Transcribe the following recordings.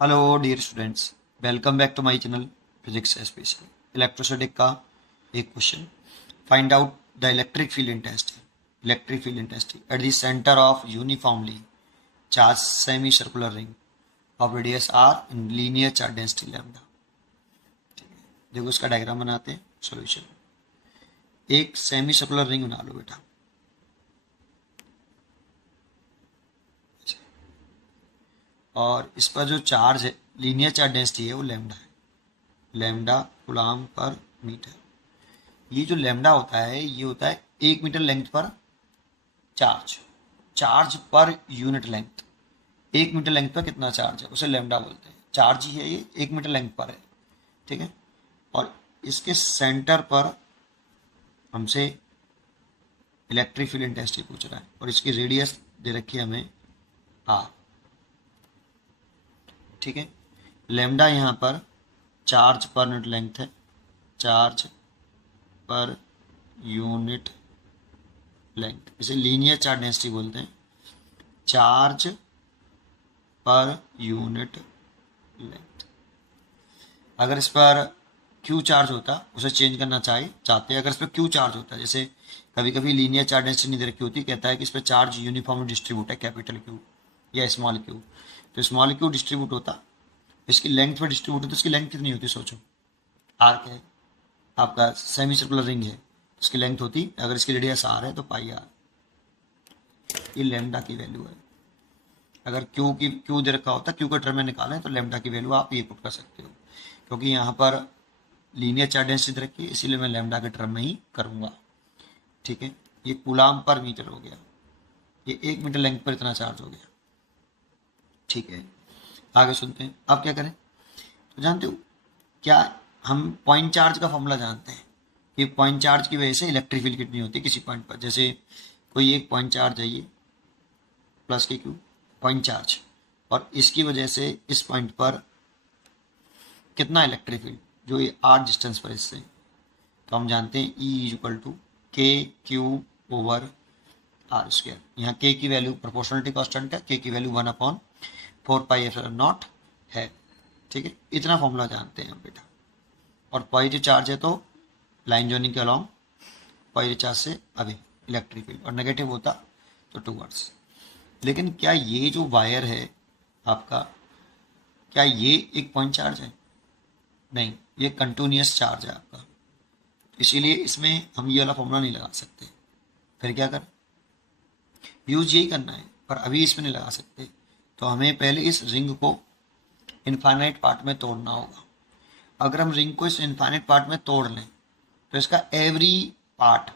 Hello dear students, welcome back to my channel physics special. Electrostatic का एक question, find out the electric field intensity at the centre of uniformly charge semi circular ring of radius R in linear charge density lambda. देखो इसका diagram बनाते हैं। Solution, एक semi circular ring बना लो बेटा। और इस पर जो चार्ज है, लीनियर चार्ज डेंसिटी है, वो लैम्डा है। लैम्डा कूलम्ब पर मीटर। ये जो लैम्डा होता है ये होता है 1 मीटर लेंथ पर चार्ज। चार्ज पर यूनिट लेंथ, 1 मीटर लेंथ पर कितना चार्ज है उसे लैम्डा बोलते हैं। चार्ज ही है ये, 1 मीटर लेंथ पर है, ठीक है। और इसके सेंटर पर हमसे इलेक्ट्रिक फील्ड इंटेंसिटी पूछ रहा है और इसकी रेडियस दे रखी है हमें आर, ठीक है। लैम्डा यहाँ पर चार्ज पर यूनिट लेंथ है, चार्ज पर यूनिट लेंथ, इसे लीनियर चार्ज डेंसिटी बोलते हैं। चार्ज पर यूनिट लेंथ। अगर इस पर क्यू चार्ज होता, उसे चेंज करना चाहते हैं। अगर इस पर क्यू चार्ज होता, जैसे कभी कभी लीनियर चार्ज डेंसिटी नहीं दे रखी होती, कहता है कि इस पर चार्ज यूनिफॉर्म डिस्ट्रीब्यूट है, कैपिटल क्यू या स्मॉल क्यू। तो स्मॉल क्यू डिस्ट्रीब्यूट होता, इसकी लेंथ पर डिस्ट्रीब्यूट होती, तो इसकी लेंथ कितनी होती सोचो। आर क्या है आपका, सेमी सर्कुलर रिंग है, इसकी लेंथ होती, अगर इसकी रेडियस आर है तो पाई आर। ये लैम्डा की वैल्यू है। अगर क्यू दे रखा होता, क्यू का टर्म में निकालें तो लैम्डा की वैल्यू आप ये पुट कर सकते हो। क्योंकि यहाँ पर लीनियर चार्ज डेंसिटी रखी है, इसीलिए मैं लैम्डा के टर्म में ही करूँगा, ठीक है। ये कूलम्ब पर मीटर हो गया, ये 1 मीटर लेंथ पर इतना चार्ज हो गया, ठीक है। आगे सुनते हैं। अब क्या करें, तो जानते हो क्या, हम पॉइंट चार्ज का फॉर्मूला जानते हैं कि पॉइंट चार्ज की वजह से इलेक्ट्रिक फील्ड कितनी होती है किसी पॉइंट पर। जैसे कोई एक पॉइंट चार्ज है, ये प्लस के क्यू पॉइंट चार्ज, और इसकी वजह से इस पॉइंट पर कितना इलेक्ट्रिक फील्ड, जो ये आर डिस्टेंस पर इससे, तो हम जानते हैं E इक्वल टू के क्यू ओवर आर स्क्वायर। यहाँ के की वैल्यू प्रोपोर्शनलिटी कांस्टेंट है, के की वैल्यू 1/4πε0 है, ठीक है। इतना फॉर्मूला जानते हैं हम बेटा। और पॉजिटिव चार्ज है तो लाइन जोनिंग के अलॉन्ग पॉजिटिव चार्ज से अभी इलेक्ट्रिक फील्ड, और नेगेटिव होता तो टूवर्ड्स। लेकिन क्या ये जो वायर है आपका, क्या ये एक पॉइंट चार्ज है? नहीं, ये कंटिन्यूअस चार्ज है आपका, इसीलिए इसमें हम ये वाला फॉर्मूला नहीं लगा सकते। फिर क्या करें, यूज यही करना है, पर अभी इसमें नहीं लगा सकते। तो हमें पहले इस रिंग को इनफाइनाइट पार्ट में तोड़ना होगा। अगर हम रिंग को इस इनफाइनाइट पार्ट में तोड़ लें तो इसका every part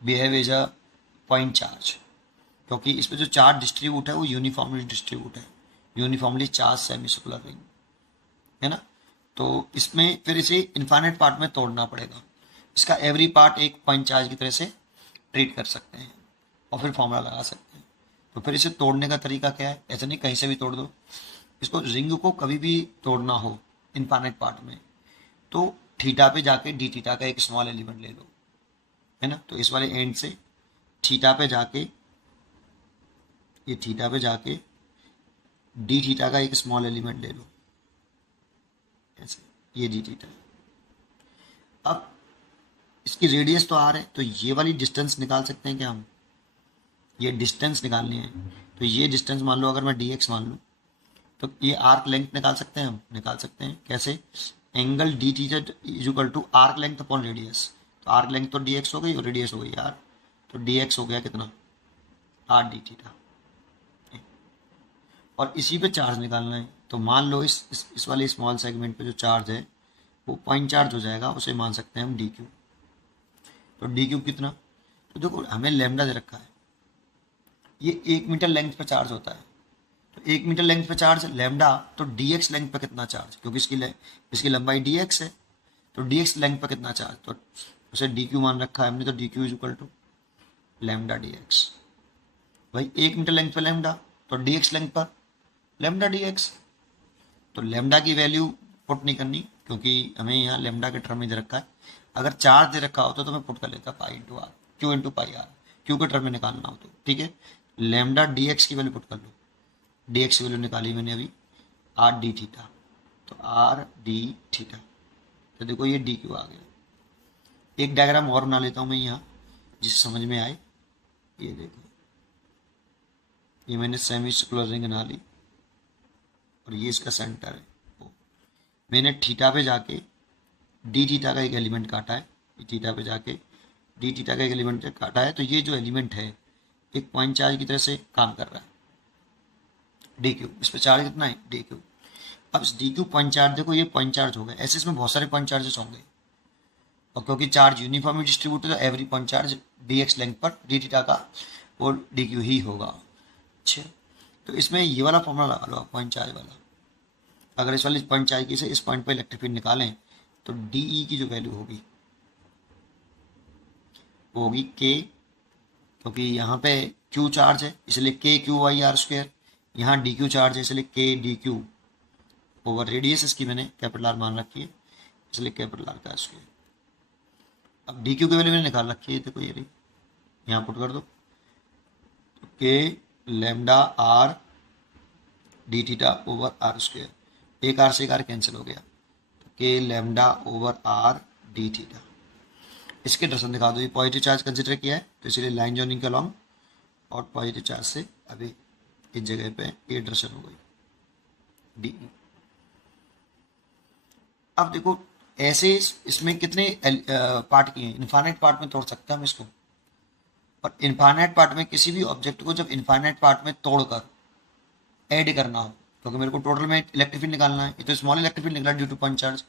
behave as a point charge, क्योंकि इस पर जो चार्ज डिस्ट्रीब्यूट है वो यूनिफॉर्मली डिस्ट्रीब्यूट है, uniformly charge semi circular ring है ना। तो इसमें फिर इसे इनफाइनाइट पार्ट में तोड़ना पड़ेगा। इसका एवरी पार्ट एक पॉइंट चार्ज की तरह से ट्रीट कर सकते हैं और फिर फॉर्मूला लगा सकते हैं। तो फिर इसे तोड़ने का तरीका क्या है, ऐसा नहीं कहीं से भी तोड़ दो। इसको रिंग को कभी भी तोड़ना हो इनफाइनाइट पार्ट में, तो थीटा पे जाके डी थीटा का एक स्मॉल एलिमेंट ले लो, है ना। तो इस वाले एंड से थीटा पे जाके, ये थीटा पे जाके डी थीटा का एक स्मॉल एलिमेंट ले लो, ऐसे, ये डी थीटा। अब इसकी रेडियस तो आर है, तो ये वाली डिस्टेंस निकाल सकते हैं क्या हम, ये डिस्टेंस निकालनी है। तो ये डिस्टेंस मान लो, अगर मैं डी एक्स मान लूँ, तो ये आर्क लेंथ निकाल सकते हैं हम, निकाल सकते हैं कैसे, angle d theta is equal to arc length upon radius. तो आर्क लेंथ तो डी एक्स हो गई और रेडियस हो गई आर, तो डी एक्स हो गया कितना, आर डी थीटा। और इसी पे चार्ज निकालना है। तो मान लो इस वाले स्मॉल सेगमेंट पे जो चार्ज है वो पॉइंट चार्ज हो जाएगा, उसे मान सकते हैं हम डी क्यू। तो डी क्यू कितना, तो देखो हमें लैम्डा दे रखा है, ये 1 मीटर लेंथ पे चार्ज होता है। तो 1 मीटर लेंथ पे चार्ज लैम्डा, तो डी एक्स लेंथ पे कितना चार्ज, क्योंकि इसकी लंबाई डी एक्स है, तो डी एक्स लेंथ पे कितना चार्ज, तो उसे डी क्यू मान रखा है हमने। तो d q is equal to lambda d x. भाई 1 मीटर लेंथ पे लैम्डा, तो डी एक्स लेंथ पर लैम्डा डी एक्स। तो लैम्डा की वैल्यू पुट नहीं करनी, क्योंकि हमें यहाँ लैम्डा के टर्म में दे रखा है। अगर चार्ज दे रखा होता तो मैं पुट कर लेता pi into R, q into pi R, q के टर्म में निकालना हो तो, ठीक है। लैम्डा डी एक्स की वैल्यू पुट कर लो, डी एक्स की वैल्यू निकाली मैंने अभी, आर डी थीटा, तो आर डी थीटा, तो देखो ये डी क्यू आ गया। एक डायग्राम और बना लेता हूँ मैं यहाँ जिससे समझ में आए। ये देखो, ये मैंने सेमी क्लोजिंग बना ली और ये इसका सेंटर है। मैंने थीटा पे जाके डी थीटा का एक एलिमेंट काटा है, थीटा पे जाके डी थीटा का एक एलिमेंट काटा है, तो ये जो एलिमेंट है एक पॉइंट चार्ज की तरह से काम कर रहा है, डी क्यू। इस पर चार्ज कितना है, डी क्यू। अब इस डी क्यू पॉइंट चार्ज देखो, ये पॉइंट चार्ज हो गया, ऐसे इसमें बहुत सारे पॉइंट चार्जेस होंगे, और क्योंकि चार्ज यूनिफॉर्मली डिस्ट्रीब्यूटेड है, every point charge D x length पर डी थीटा का वो डी क्यू ही होगा। अच्छा, तो इसमें ये वाला फॉर्मूला लगा लो पॉइंट चार्ज वाला। अगर इस वाले पॉइंट चार्ज की से इस पॉइंट पर इलेक्ट्रिक फील्ड निकालें तो डी ई की जो वैल्यू होगी वो होगी के, क्योंकि यहाँ पे क्यू चार्ज है इसलिए के क्यू वाई आर स्क्वायर, यहाँ डी क्यू चार्ज है इसलिए के डी क्यू ओवर रेडियस, इसकी मैंने कैपिटल आर मान रखी है इसलिए कैपिटल आर का स्क्वायर। अब डी क्यू की वैल्यू मैंने निकाल रखी है, देखो ये रही, यहाँ पुट कर दो, तो k lambda R d theta over R square, एक आर से एक आर कैंसिल हो गया, तो k lambda over R d theta. इसके डायरेक्शन दिखा दो, ये पॉजिटिव चार्ज कंसिडर किया है तो इसलिए लाइन जॉइनिंग के अलॉन्ग, और पॉजिटिव चार्ज से अभी इस जगह पे ये डायरेक्शन हो गई डी। अब देखो ऐसे इसमें कितने पार्ट किए हैं, इनफाइनाइट पार्ट में तोड़ सकते हैं हम इसको, और इनफाइनाइट पार्ट में किसी भी ऑब्जेक्ट को जब इनफाइनाइट पार्ट में तोड़कर ऐड करना हो, क्योंकि मेरे को टोटल में इलेक्ट्रिक फील्ड निकालना है, ये तो स्मॉल इलेक्ट्रिक फील्ड निकला ड्यू टू पॉइंट चार्ज,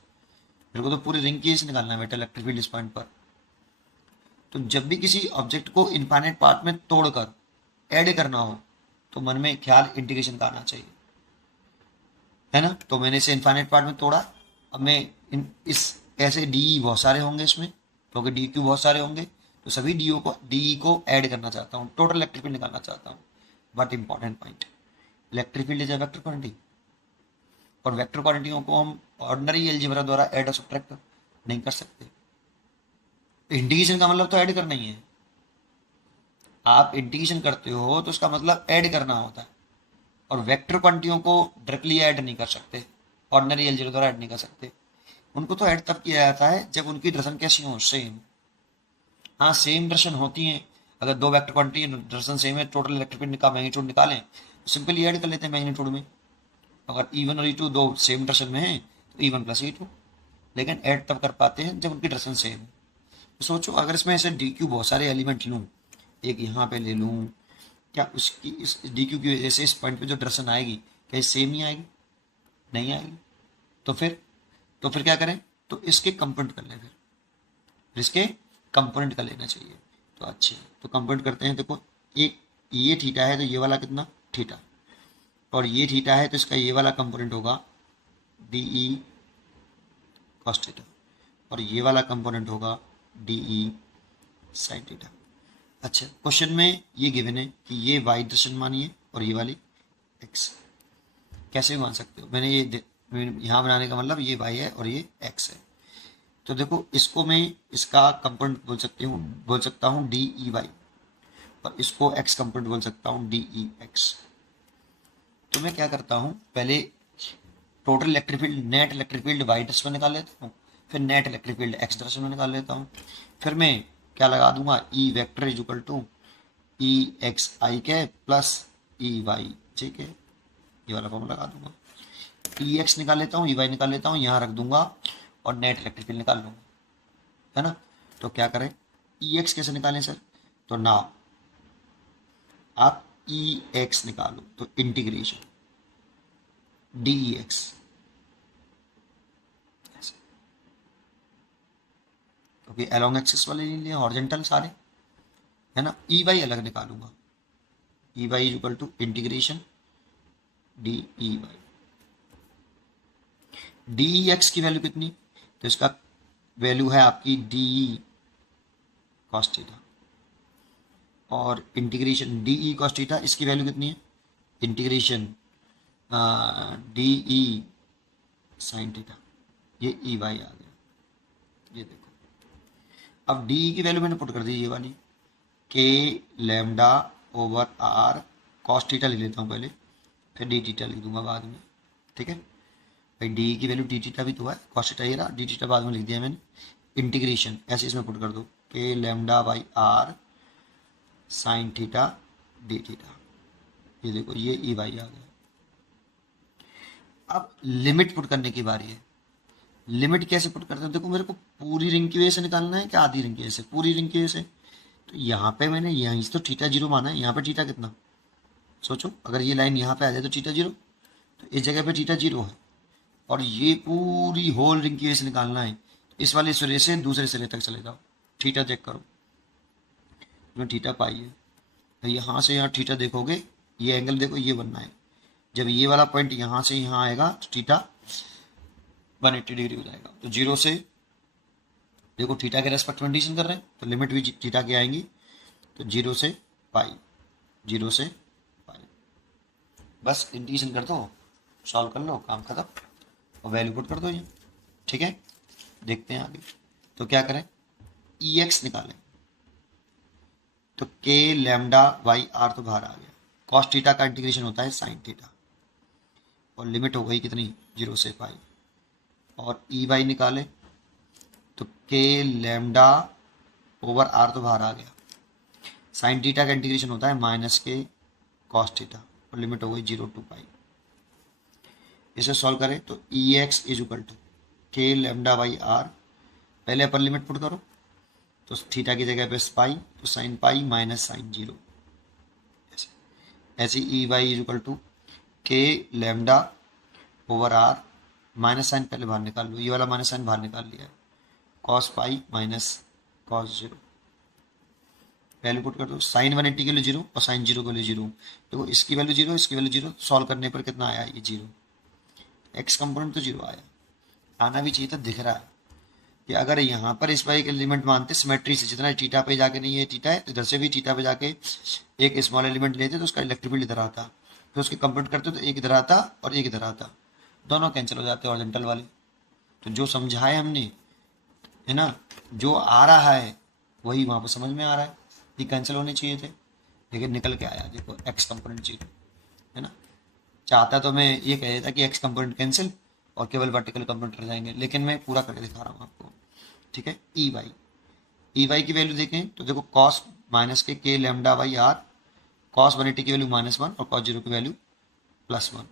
मेरे को तो पूरी रिंग की से निकालना है बेटा इलेक्ट्रिक फील्ड इस पॉइंट पर। तो जब भी किसी ऑब्जेक्ट को इनफाइनाइट पार्ट में तोड़कर ऐड करना हो तो मन में ख्याल इंटीग्रेशन का आना चाहिए, है ना। तो मैंने इसे इनफाइनाइट पार्ट में तोड़ा, अब मैं इस ऐसे डी बहुत सारे होंगे इसमें, क्योंकि डी क्यू बहुत सारे होंगे, तो सभी डी को ऐड करना चाहता हूँ, टोटल इलेक्ट्रिक फील्ड निकालना चाहता हूँ। But important point, electric field is a vector quantity, और वेक्टर क्वांटिटियों को हम ऑर्डिनरी अलजेब्रा द्वारा ऐड और सब्ट्रैक्ट नहीं कर सकते। इंटीग्रेशन का मतलब तो ऐड करना ही है, आप इंटीग्रेशन करते हो तो उसका मतलब ऐड करना होता है, और वेक्टर क्वांटिटियों को डायरेक्टली ऐड नहीं कर सकते, ऑर्डिनरी अलजेब्रा द्वारा ऐड नहीं कर सकते। उनको तो ऐड तब किया जाता है जब उनकी डायरेक्शन कैसी हो, सेम। हाँ सेम डायरेक्शन होती है, अगर दो वेक्टर क्वांटिटी डायरेक्शन सेम है, टोटल इलेक्ट्रिक फील्ड का मैग्नीट्यूड निकालें तो सिंपली ऐड कर लेते हैं मैग्नीट्यूड में। अगर E1 और E2 दो सेम डायरेक्शन में है तो E1 प्लस E2, लेकिन ऐड तब कर पाते हैं जब उनकी डायरेक्शन सेम है। तो सोचो अगर इसमें ऐसे डी क्यू बहुत सारे एलिमेंट लूँ, एक यहाँ पे ले लूँ, क्या उसकी इस डी क्यू की वजह से इस पॉइंट पे जो डायरेक्शन आएगी क्या सेम ही आएगी, नहीं आएगी। तो फिर क्या करें, तो इसके कंपोनेंट कर लें, फिर इसके कंपोनेंट कर लेना चाहिए। तो अच्छे, तो कंपोनेंट करते हैं। देखो एक ये थीटा है तो ये वाला कितना थीटा, और ये थीटा है तो इसका ये वाला कंपोनेंट होगा डी ई कॉस थीटा, और ये वाला कंपोनेंट होगा डी ई साइन थीटा। अच्छा, क्वेश्चन में ये गिवन है कि ये वाई डायरेक्शन मानिए और ये वाली एक्स, कैसे भी मान सकते हो। मैंने ये यहाँ बनाने का मतलब ये वाई है और ये एक्स है। तो देखो इसको मैं इसका कंपोनेंट बोल सकता हूँ डी ई वाई, और इसको एक्स कंपोनेंट बोल सकता हूँ डी ई एक्स। तो मैं क्या करता हूँ, पहले total electric field net electric field y direction में निकाल लेता हूँ, फिर net electric field x direction में निकाल लेता हूँ, फिर मैं क्या लगा दूंगा, E vector is equal to E x i cap plus E y, ठीक है, ये वाला फॉर्मूला लगा दूंगा। ई एक्स निकाल लेता हूँ, ई वाई निकाल लेता हूँ, यहाँ रख दूंगा और नेट इलेक्ट्रिक फील्ड निकाल लूंगा, है ना। तो क्या करें, ई एक्स कैसे निकालें सर, तो ना आप ई एक्स निकालो, तो इंटीग्रेशन डी ई एक्स, क्योंकि अलोंग एक्सिस वाले लिए हॉरिजॉन्टल सारे, है ना। ई वाई अलग निकालूंगा, E y equal to integration d E y. D E x की वैल्यू कितनी, तो इसका वैल्यू है आपकी डी ई कॉस थीटा, और integration d E cos theta इसकी वैल्यू कितनी है, integration d E sine theta, ये ई वाई आ गया। ये देखो अब डी की वैल्यू मैंने पुट कर दी ये वाली, k lambda over R cos theta लिख लेता हूँ पहले, फिर डी थीटा लिख दूंगा बाद में, ठीक है भाई, डी की वैल्यू डी थीटा भी तो है, कॉस थीटा ये रहा, डी थीटा बाद में लिख दिया मैंने। इंटीग्रेशन ऐसे इसमें पुट कर दो, k lambda by R sine theta d theta, ये देखो ये ई वाई आ गया। अब लिमिट पुट करने की बारी है। लिमिट कैसे पुट करते हैं, देखो मेरे को पूरी रिंग की वजह से निकालना है कि आधी रिंग की वजह से, पूरी रिंग की वजह से। तो यहाँ पे मैंने यहीं से तो थीटा जीरो माना है, यहाँ पे थीटा कितना, सोचो अगर ये लाइन यहाँ पे आ जाए तो थीटा जीरो, तो इस जगह पे थीटा जीरो है, और ये पूरी होल रिंग की वजह से निकालना है। इस वाले सिरे से दूसरे सिरे तक चले जाओ, थीटा चेक करो, इसमें थीटा पाई है, तो यहाँ से यहाँ थीटा देखोगे, ये एंगल देखो ये बनना है, जब ये वाला पॉइंट यहाँ से यहाँ आएगा तो थीटा 180 डिग्री हो जाएगा। तो जीरो से देखो थीटा के रेस्पेक्ट में इंटीग्रेशन कर रहे हैं तो लिमिट भी थीटा की आएंगी, तो जीरो से पाई, जीरो से पाई, बस इंटीग्रेशन कर दो, सॉल्व कर लो, काम खत्म, और वैल्यू पुट कर दो ये। ठीक है, देखते हैं आगे। तो क्या करें, ई एक्स निकालें, तो के लैम्डा वाई आर तो बाहर आ गया, कॉस थीटा का इंटीग्रेशन होता है साइन थीटा, और लिमिट हो गई कितनी, जीरो से पाई, और ई वाई निकाले तो के लैम्डा ओवर आर तो बाहर आ गया, साइन थीटा का इंटीग्रेशन होता है माइनस के कॉस थीटा, और लिमिट हो गई जीरो टू पाई। इसे सॉल्व करें तो E x is equal to K lambda by are, पहले अपर लिमिट पुट करो, तो थीटा की जगह पे पाई, तो sine pi minus sine zero, ऐसे E Y is equal to K lambda over R, minus sine पहले बाहर निकाल लो, ये वाला माइनस साइन बाहर निकाल लिया है, cos pi minus cos zero, value put कर दो, साइन 180 के लिए जीरो और साइन जीरो के लिए जीरो, देखो इसकी वैल्यू जीरो, इसकी वैल्यू जीरो, सॉल्व करने पर कितना आया, ये जीरो, एक्स कंपोनेंट तो जीरो आया, आना भी चाहिए था, दिख रहा है कि अगर यहाँ पर इस बाई के एलिमेंट मानते सिमेट्री से, जितना थीटा पे जाके नहीं है थीटा है, तो इधर से भी थीटा पे जाके एक स्मॉल एलिमेंट लेते तो उसका इलेक्ट्रिक फील्ड इधर आता, फिर उसके कंप्यूट करते तो एक इधर आता और एक इधर आता, दोनों कैंसिल हो जाते हॉरिजॉन्टल वाले। तो जो समझाए हमने है ना, जो आ रहा है वही वहाँ पर समझ में आ रहा है, ये कैंसिल होने चाहिए थे, लेकिन निकल के आया देखो एक्स कंपोनेंट जीरो, है ना। चाहता तो मैं ये कह देता कि एक्स कंपोनेंट कैंसिल और केवल वर्टिकल कंपोनेंट रह जाएंगे, लेकिन मैं पूरा करके दिखा रहा हूँ आपको। ठीक है, ई वाई की वैल्यू देखें तो देखो कॉस माइनस के लैम्डा बाई आर, कॉस 180 की वैल्यू -1 और कॉस जीरो की वैल्यू +1,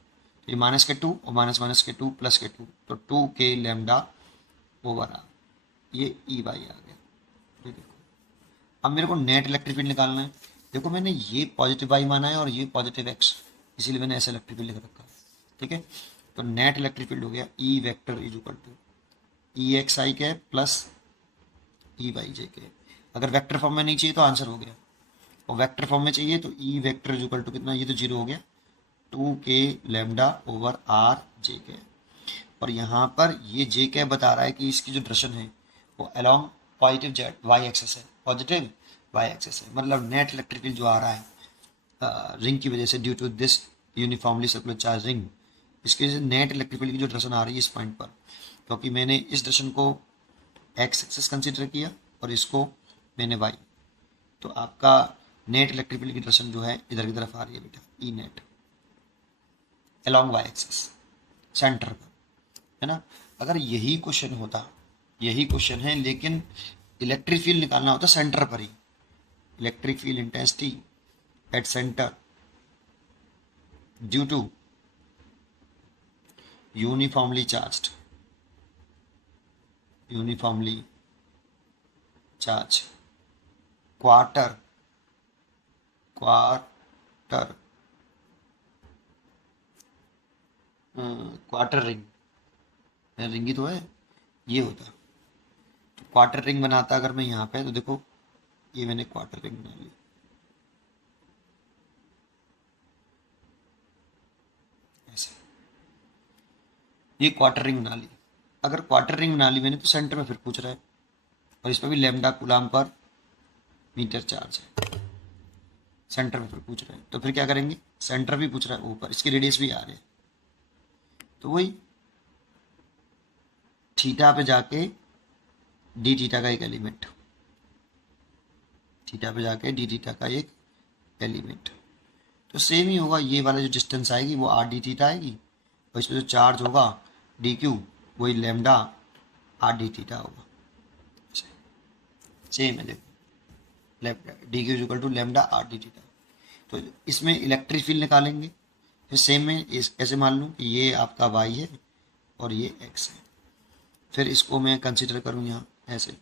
तो ये माइनस के टू और माइनस माइनस के टू प्लस के टू, तो 2 के लैम्डा ओवर आर, ये ई वाई आ गया। ये देखो अब मेरे को नेट इलेक्ट्रिक फील्ड निकालना है, देखो मैंने ये पॉजिटिव वाई माना है और ये पॉजिटिव एक्स, इसीलिए मैंने ऐसा इलेक्ट्रिक फील्ड लिख रखा है। ठीक है, तो नेट इलेक्ट्रिक फील्ड हो गया E vector is equal to E x I के प्लस ई वाई जे के। अगर वेक्टर फॉर्म में नहीं चाहिए तो आंसर हो गया, और वेक्टर फॉर्म में चाहिए तो E vector is equal to कितना, ये तो जीरो हो गया, 2 के लैम्डा ओवर आर जे के, और यहाँ पर ये जे के बता रहा है कि इसकी जो डायरेक्शन है वो along positive z y axis है, पॉजिटिव वाई एक्सेस है, मतलब नेट इलेक्ट्रिक फील्ड जो आ रहा है रिंग की वजह से, due to this uniformly circular charge ring, इसकी वजह से नेट इलेक्ट्रिक फील्ड की जो डायरेक्शन आ रही है इस पॉइंट पर, क्योंकि मैंने इस डायरेक्शन को एक्स एक्सेस कंसिडर किया और इसको मैंने वाई, तो आपका नेट इलेक्ट्रिक फील्ड की डायरेक्शन जो है इधर की तरफ आ रही है बेटा, E net along y axis centre पर, है ना। अगर यही क्वेश्चन होता, यही क्वेश्चन है, लेकिन इलेक्ट्रिक फील्ड निकालना होता सेंटर पर ही, electric field intensity at centre due to uniformly charged quarter ring, ring ही तो है, ये होता तो क्वार्टर रिंग बनाता अगर मैं यहाँ पे, तो देखो ये मैंने क्वार्टर रिंग बना ली, ऐसे ये क्वार्टर रिंग बना ली। अगर क्वार्टर रिंग बना ली मैंने तो सेंटर में फिर पूछ रहा है, और इस पर भी लैम्डा कूलाम पर मीटर चार्ज है, सेंटर में फिर पूछ रहा है, तो फिर क्या करेंगे, सेंटर भी पूछ रहा है ऊपर, इसकी रेडियस भी आ रही है, तो वही थीटा पे जाके डी थीटा का एक एलिमेंट, थीटा पे जाके डी थीटा का एक एलिमेंट, तो सेम ही होगा, ये वाला जो डिस्टेंस आएगी वो आर डी थीटा आएगी, और इसमें जो चार्ज होगा डी क्यू वही लेमडा आर डी थीटा होगा। सेम है देखो, d q equal to lambda R d theta. तो इसमें इलेक्ट्रिक फील्ड निकालेंगे, फिर सेम में ऐसे मान लूँ कि ये आपका वाई है और ये एक्स है, फिर इसको मैं कंसिडर करूँ यहाँ ऐसे,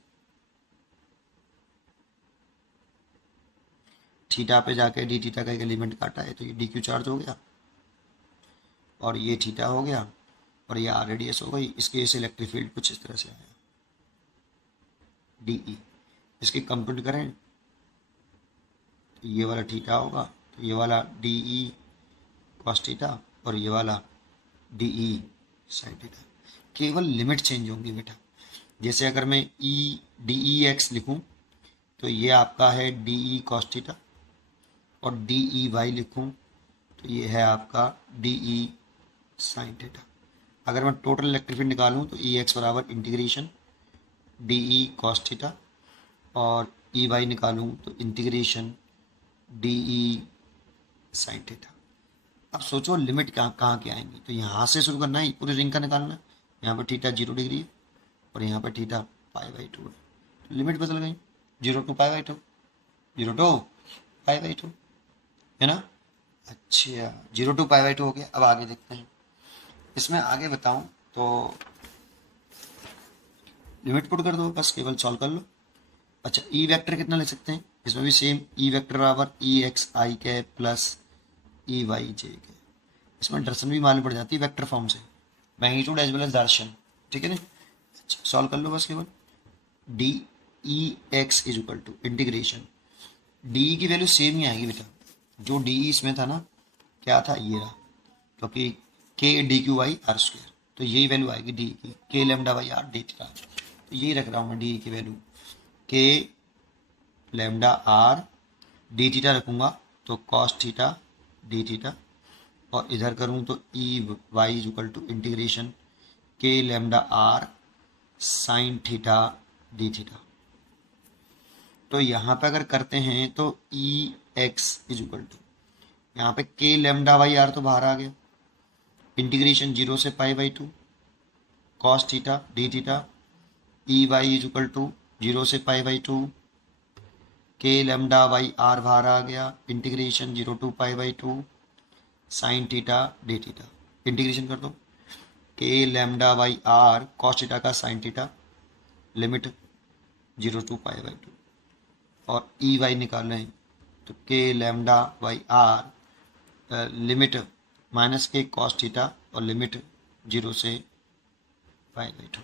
थीटा पे जाके डी थीटा का एक एलिमेंट काटा है तो ये डी क्यू चार्ज हो गया और ये थीटा हो गया और ये आर रेडियस हो गई। इसके इस इलेक्ट्रिक फील्ड कुछ इस तरह से आया डी ई। इसकी कंप्यूट करें तो ये वाला थीटा होगा, तो ये वाला डी ई कॉस थीटा और ये वाला डी ई साइन थीटा। केवल लिमिट चेंज होंगी बेटा। जैसे अगर मैं ई डी ई एक्स लिखूँ तो ये आपका है डी ई कॉस थीटा, और डी ई वाई लिखूँ तो ये है आपका डी ई साइन थीटा। अगर मैं टोटल इलेक्ट्रिक फील्ड निकालूँ तो ई एक्स बराबर integration d E cos theta, और ई वाई निकालूँ तो integration d E sine theta. अब सोचो लिमिट कहाँ के आएंगी, तो यहाँ से शुरू करना है, पूरी रिंग का निकालना है। यहाँ पर थीटा 0 डिग्री है और यहाँ पर थीटा π/2 है, तो लिमिट बदल गई 0 to π/2, 0 to π/2 है ना। अच्छा 0 to π/2 हो गया। अब आगे देखते हैं, इसमें आगे बताऊं तो लिमिट पुट कर दो बस, केवल सॉल्व कर लो। अच्छा ई वेक्टर कितना ले सकते हैं, इसमें भी सेम ई वेक्टर बराबर ई एक्स आई के प्लस ई वाई जे के। इसमें दर्शन भी मालूम पड़ जाती है वेक्टर फॉर्म से, मैग्नीट्यूड एज वेल एज दर्शन, ठीक है ना। अच्छा सॉल्व कर लो बस केवल, d E x is equal to integration, d की वैल्यू सेम ही आएगी बेटा, जो डी इसमें था ना क्या था ये रहा, क्योंकि k d q by R square, तो यही वैल्यू आएगी डी की, k lambda Y R d theta. तो यही रख रहा हूँ मैं डी की वैल्यू, के लेमडा आर डी थीटा रखूँगा तो कॉस थीटा डी थीटा, और इधर करूँ तो E Y is equal to integration k lambda r sine theta d theta. तो यहाँ पे अगर करते हैं तो E x is equal to, यहाँ पे के लेमडा वाई आर तो बाहर आ गया, इंटीग्रेशन 0 से π/2 cos theta d theta, E Y is equal to 0 से π/2 के लेमडा वाई आर बाहर आ गया, integration 0 to π/2 sine theta d theta. Integration कर दो, k lambda Y r cos theta का साइन थीटा, लिमिट 0 to π/2, और ई वाई निकाल रहे हैं तो k lambda Y R limit minus k cos theta और लिमिट 0 से π/2,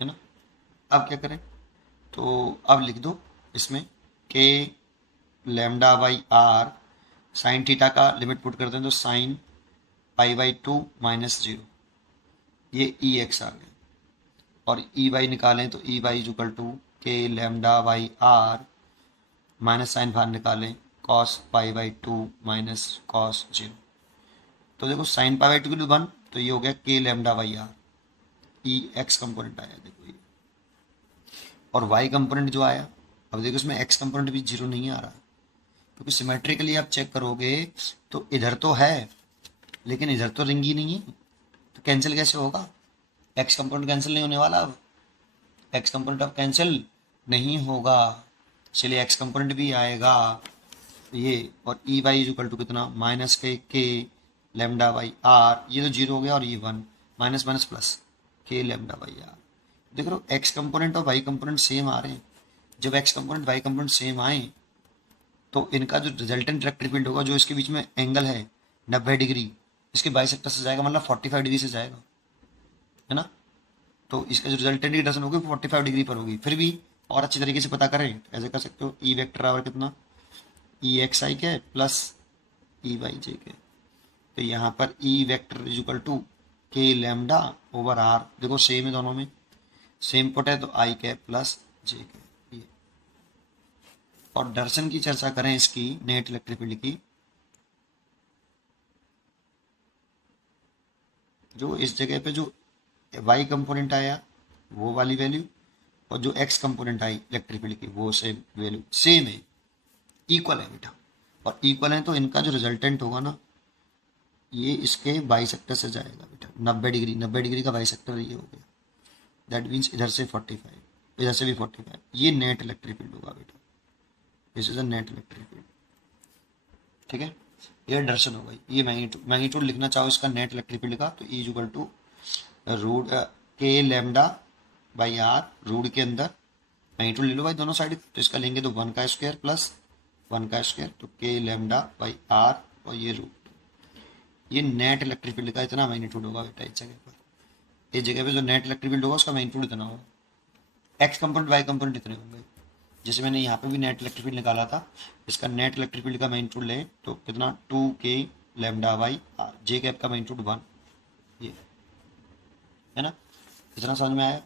है ना। अब क्या करें, तो अब लिख दो इसमें k lambda Y R sine theta का लिमिट पुट करते हैं तो साइन π/2 -0, ये ई एक्स आ गया, और ई वाई निकालें तो E Y is equal to k lambda Y r minus sine बाहर निकालें कॉस π/2 माइनस कॉस 0। तो देखो साइन π/2 की 1, तो ये हो गया k lambda Y R, E x component आया देखो ये, और वाई कंपोनेंट जो आया, अब देखो इसमें एक्स कंपोनेंट भी 0 नहीं आ रहा, क्योंकि सिमेट्रिकली आप चेक करोगे तो इधर तो है लेकिन इधर तो रिंग ही नहीं है, तो कैंसिल कैसे होगा, एक्स कंपोनेंट कैंसिल नहीं होने वाला, अब एक्स कंपोनेंट अब कैंसिल नहीं होगा, चलिए एक्स कंपोनेंट भी आएगा ये, और E Y is equal to कितना minus k lambda Y R, ये तो 0 हो गया और ये 1, minus minus plus k lambda Y R. देख लो एक्स कंपोनेंट और वाई कंपोनेंट सेम आ रहे हैं, जब x component y component same आए तो इनका जो रिजल्टेंट इलेक्ट्रिक फील्ड होगा, जो इसके बीच में एंगल है 90 डिग्री, इसके बाइसेक्टर से जाएगा, मतलब 45 डिग्री से जाएगा, है ना। तो इसका जो रिजल्टेंट की डायरेक्शन होगी 45 डिग्री पर होगी। फिर भी और अच्छी तरीके से पता करें तो ऐसे कर सकते हो, ई वेक्टर बराबर कितना ई एक्स आई के प्लस ई वाई जे के, तो यहाँ पर E vector is equal to k lambda over R, देखो सेम है दोनों में, सेम पुट है तो आई के प्लस जे के। और दर्शन की चर्चा करें इसकी नेट इलेक्ट्रिक फील्ड की, जो इस जगह पे जो y कंपोनेंट आया वो वाली वैल्यू, और जो x component I electric field की वो सेम वैल्यू, सेम है, इक्वल है बेटा, और इक्वल है तो इनका जो रिजल्टेंट होगा ना ये इसके बाइसेक्टर से जाएगा बेटा, 90 डिग्री, 90 डिग्री का बाइसेक्टर ये हो गया। दैट मीन्स इधर से 45, इधर से भी 45, ये नेट इलेक्ट्रिक फील्ड होगा बेटा, this is a net electric field. ठीक है, ये डायरेक्शन हो गई। ये मैग्नीट्यूड, मैग्नीट्यूड लिखना चाहो इसका नेट इलेक्ट्रिक फील्ड का तो E इक्वल टू रूट के लैम्डा बाई आर, रूट के अंदर मैग्नीट्यूड ले लो भाई दोनों साइड, तो इसका लेंगे तो 1 का स्क्वायर प्लस 1 का स्क्वायर, तो के लैम्डा बाई आर और ये रूट। ये नेट इलेक्ट्रिक फील्ड का इतना मैग्नीट्यूड होगा बेटा इस जगह पर। इस जगह पे जो नेट इलेक्ट्रिक फील्ड होगा उसका मैग्नीट्यूड इतना होगा, एक्स कंपोनेंट वाई कंपोनेंट इतने होंगे। जैसे मैंने यहाँ पे भी नेट इलेक्ट्रिक फील्ड निकाला था, इसका नेट इलेक्ट्रिक फील्ड का मैग्नीट्यूड ले तो कितना 2k lambda by R, j cap का मैग्नीट्यूड 1, ये है ना। इतना समझ में आया।